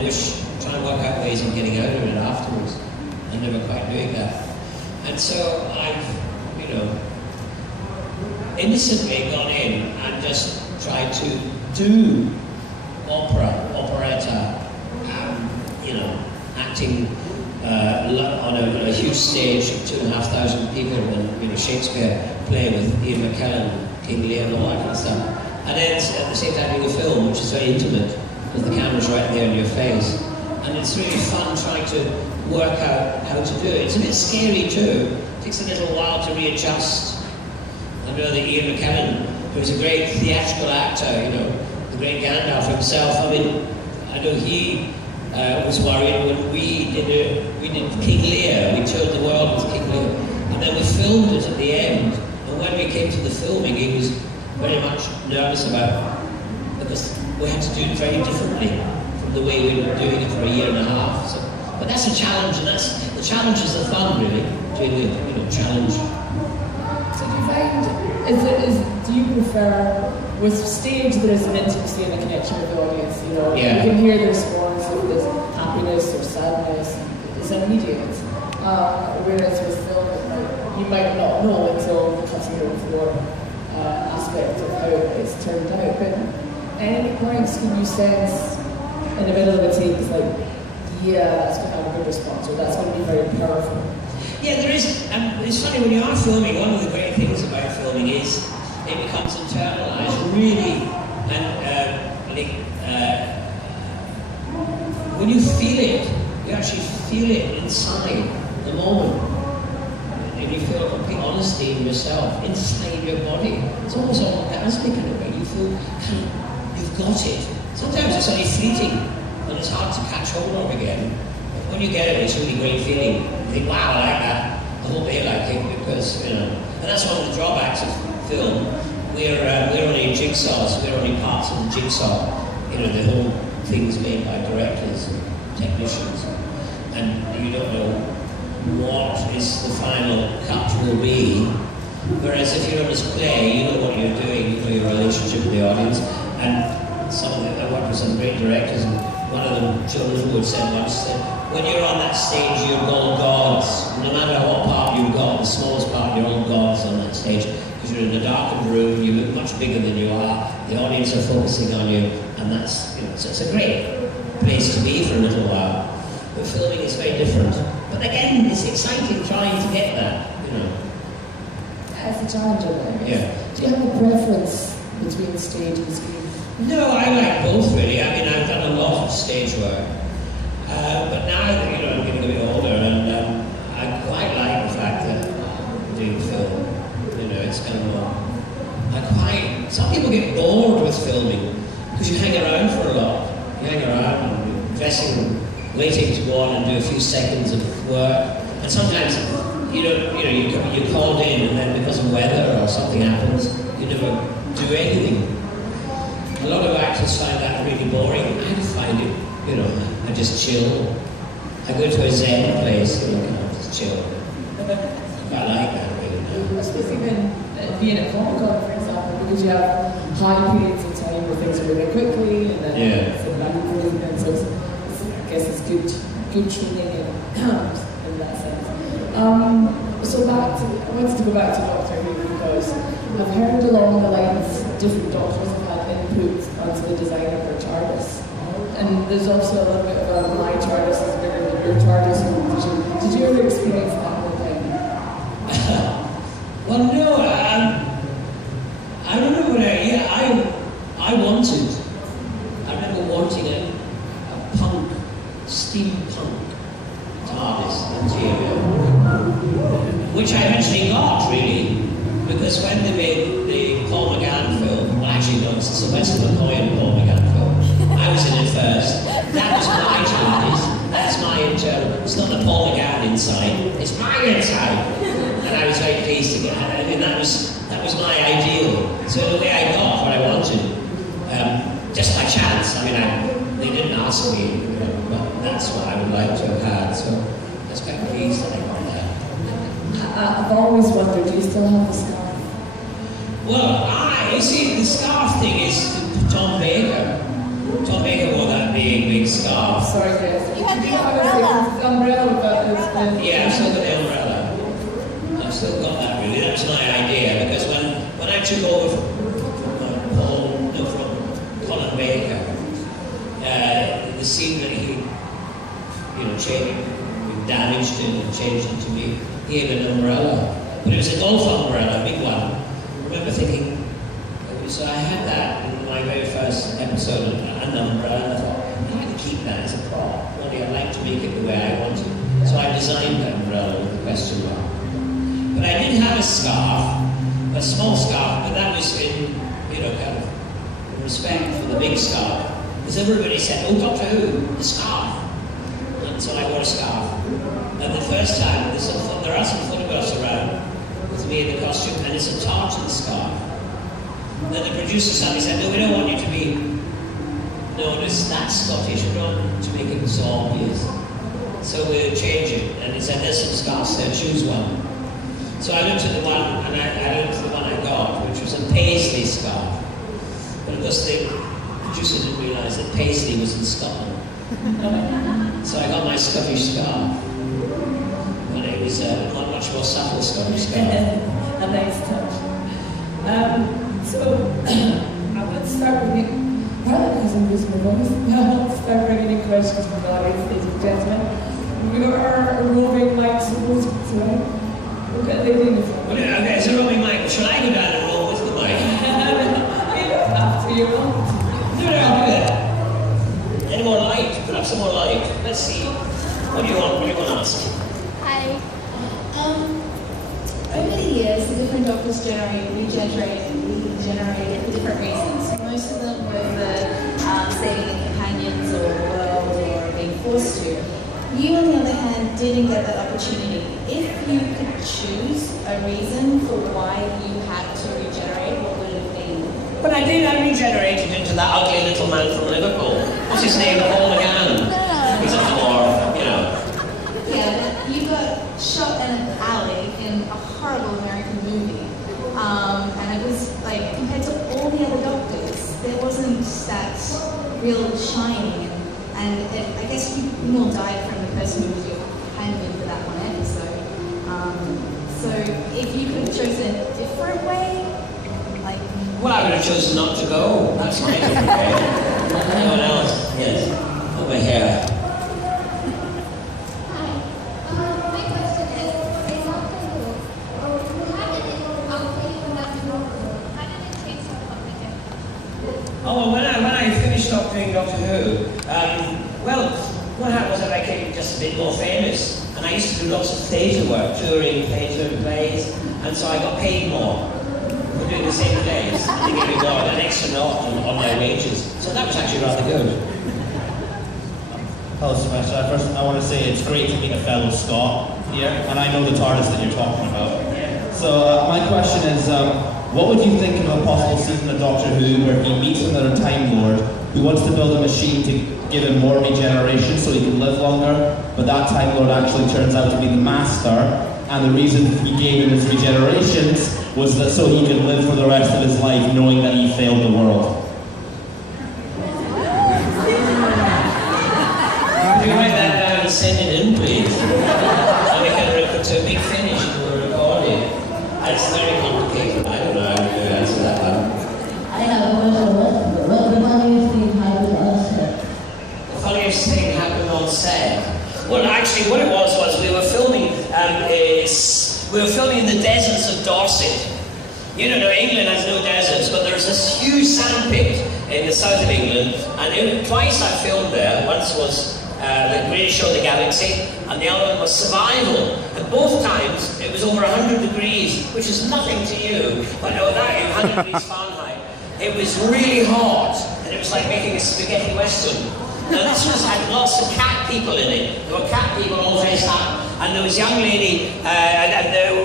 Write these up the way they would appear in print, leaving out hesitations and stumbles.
then try and work out ways of getting out of it afterwards. I'm never quite doing that. And so I've, innocently gone in and just tried to do operetta, acting on a huge stage, 2,500 people, and Shakespeare playing with Ian McKellen, King Lear, and all that kind of stuff. And then at the same time doing a film, which is very intimate, because the camera's right there in your face. And it's really fun trying to work out how to do it. It's a bit scary too. It takes a little while to readjust. I know that Ian McKellen, who's a great theatrical actor, the great Gandalf himself, I know he was worried when we did King Lear. We toured the world with King Lear. And then we filmed it at the end. And when we came to the filming, he was very much nervous about it, because we had to do it very differently from the way we were doing it for a year and a half. So, but that's a challenge, and the challenge is the fun, really, doing the challenge. So do you find, do you prefer, with stage there is an intimacy and a connection with the audience, Yeah. You can hear the response, if there's happiness or sadness, it's immediate. Whereas with film, you might not know until the cutting room floor aspect of how it's turned out. But at any points can you sense in the middle of a take, it's like, yeah, that's going to have a good response, or that's going to be very powerful? Yeah, there is. It's funny, when you are filming, one of the great things about filming is it becomes internalized, really, when you feel it, you actually feel it inside the moment. And you feel a complete honesty in yourself, inside your body. It's almost orgasmic in a way. You feel you've got it. Sometimes it's only fleeting, and it's hard to catch hold of again. But when you get it, it's a really great feeling. You think, wow, I like that. I hope they like it, because, and that's one of the drawbacks of film. We're only jigsaws, we're only parts of the jigsaw. The whole thing's made by directors and technicians. And you don't know what is the final cut will be. Whereas if you're on this play, you know what you're doing, you know your relationship with the audience. And I worked with some great directors, and one of them, Joe Wood, said once that when you're on that stage, you're all gods. No matter what part you've got, the smallest part, you're all gods on that stage. Because you're in a darkened room, you look much bigger than you are, the audience are focusing on you, and that's, so it's a great place to be for a little while. But filming is very different. But again, it's exciting trying to get that, That's a challenge of it. Yeah. Do you have a preference between stage and screen? No, I like both really. I've done a lot of stage work. But now that, I'm getting a bit older, and I quite like the fact that I'm doing film. It's kind of some people get bored with filming, because you hang around for a lot. You hang around and dressing, waiting to go on and do a few seconds of work. And sometimes, you're called in, and then because of weather or something happens, you never do anything. A lot of actors find that really boring. I find it, I just chill. I go to a Zen place, just chill. I like that really. I suppose even being at Comic-Con, for example, because you have high periods of time where things are moving quickly, and then it's back and forth, and so I guess it's good training in that sense. So I wanted to go back to Doctor Who, because I've heard along the lines different doctors have had input onto the design of their TARDIS. And there's also a little bit of my TARDIS is bigger than your TARDIS. Did you ever experience that whole thing? Well, no, I remember when I remember wanting a punk, steampunk TARDIS interior, which I eventually got, really, because when they made the Paul McGann film, well actually no, it's the Sylvestor McCoy and Paul McGann film, I was in it first. That was my TARDIS, that's my internal, it's not the Paul McGann inside, it's my inside. And I was very pleased to get that. That was my ideal. So the way I got what I wanted, just by chance. They didn't ask me, but that's what I would like to have had. So I was quite pleased that I got that. I've always wondered, do you still have the scarf? Well, you see, the scarf thing is Tom Baker. Don't make it more that big scarf. Sorry, guys. You had the umbrella. The umbrella, but Yeah, I've still got the umbrella. I've still got that really. That was my idea because when I took over from Colin Baker, the scene that he, damaged it and changed it to me, he gave an umbrella. But it was a golf umbrella, a big one. I remember thinking, so I had that in my very first episode, an umbrella, and I thought, I'd like to keep that as a prop. Only I'd like to make it the way I wanted. So I designed that umbrella with the question mark. But I did have a scarf, a small scarf, but that was in, kind of respect for the big scarf. Because everybody said, oh, Doctor Who, the scarf. And so I wore a scarf. And the first time, there are some photographs around with me in the costume, and it's a tartan scarf. Then the producer suddenly said, no, we don't want you to be known as that Scottish, we don't want to make it so obvious. So we'll change it. And he said, there's some scarves there, choose one. So I looked at the one, and I looked at the one I got, which was a paisley scarf. But of course the producer didn't realise that paisley was in Scotland. So I got my Scottish scarf. And it was a much more subtle Scottish scarf. A nice touch. So, I want to start with you, partly because I'm losing my voice, I want to start bringing in questions from the audience, ladies and gentlemen. We are a roving mic supposed to, right? We've got a lady in the front. Okay, it's a roving mic. Shall I go down and roll with the mic? You don't have to, you know. No, I'll do that. Any more light? Put up some more light. Let's see. What do you want to ask? Hi. Over the years, the different doctors regenerated for different reasons. Most of them were for saving their companions or the world or being forced to. You, on the other hand, didn't get that opportunity. If you could choose a reason for why you had to regenerate, what would it have been? But I regenerated into that ugly little man from Liverpool. What's his name? Paul McGann. He's a whore, Yeah, but you got shot in an alley in a horrible American movie. And it was like, compared to all the other doctors, there wasn't that real shining. And I guess you more died from the person who was your companion for that one episode. So if you could have chosen a different way, like... Well, I would have chosen not to go. That's my different way. Anyone else? Yes. Over here. Oh, when I finished off doing Doctor Who, what happened was that I became just a bit more famous, and I used to do lots of theatre work, touring plays, and so I got paid more for doing the same plays. They gave me an extra note on my wages, so that was actually rather good. Hello, Sylvester. First, I want to say it's great to meet a fellow Scot here, and I know the TARDIS that you're talking about. So my question is, what would you think of a possible season of Doctor Who where he meets another Time Lord who wants to build a machine to give him more regeneration so he can live longer, but that Time Lord actually turns out to be the Master, and the reason he gave him his regenerations was that so he could live for the rest of his life knowing that he failed the world? Could you write that down and send it in, please? And we can rip it to a big finish and we'll record it. It's very complicated. I don't know how to answer that one. I have a question. What the funniest thing happened on set? The funniest thing happened on set. Well, actually, what it was we were filming. We were filming in the deserts of Dorset. You don't know, England has no deserts, but there's this huge sandpit in the south of England, and twice I filmed there. Once was the Greatest Show of the Galaxy, and the other one was Survival. And both times it was over 100 degrees, which is nothing to you, but that 100 degrees Fahrenheit. It was really hot, and it was like making a spaghetti western. Now this had lots of cat people in it. There were cat people all dressed up, and there was a young lady,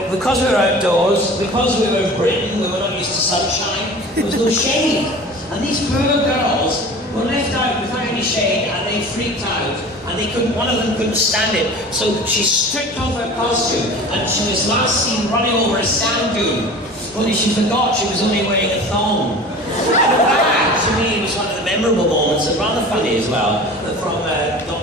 because we were outdoors, because we were in Britain, we were not used to sunshine, there was no shade. And these poor girls were left out without any shade, and they freaked out, and one of them couldn't stand it. So she stripped off her costume, and she was last seen running over a sand dune. Only she forgot she was only wearing a thong. And that, to me, was one of the memorable moments of rather funny as well, that from Dr.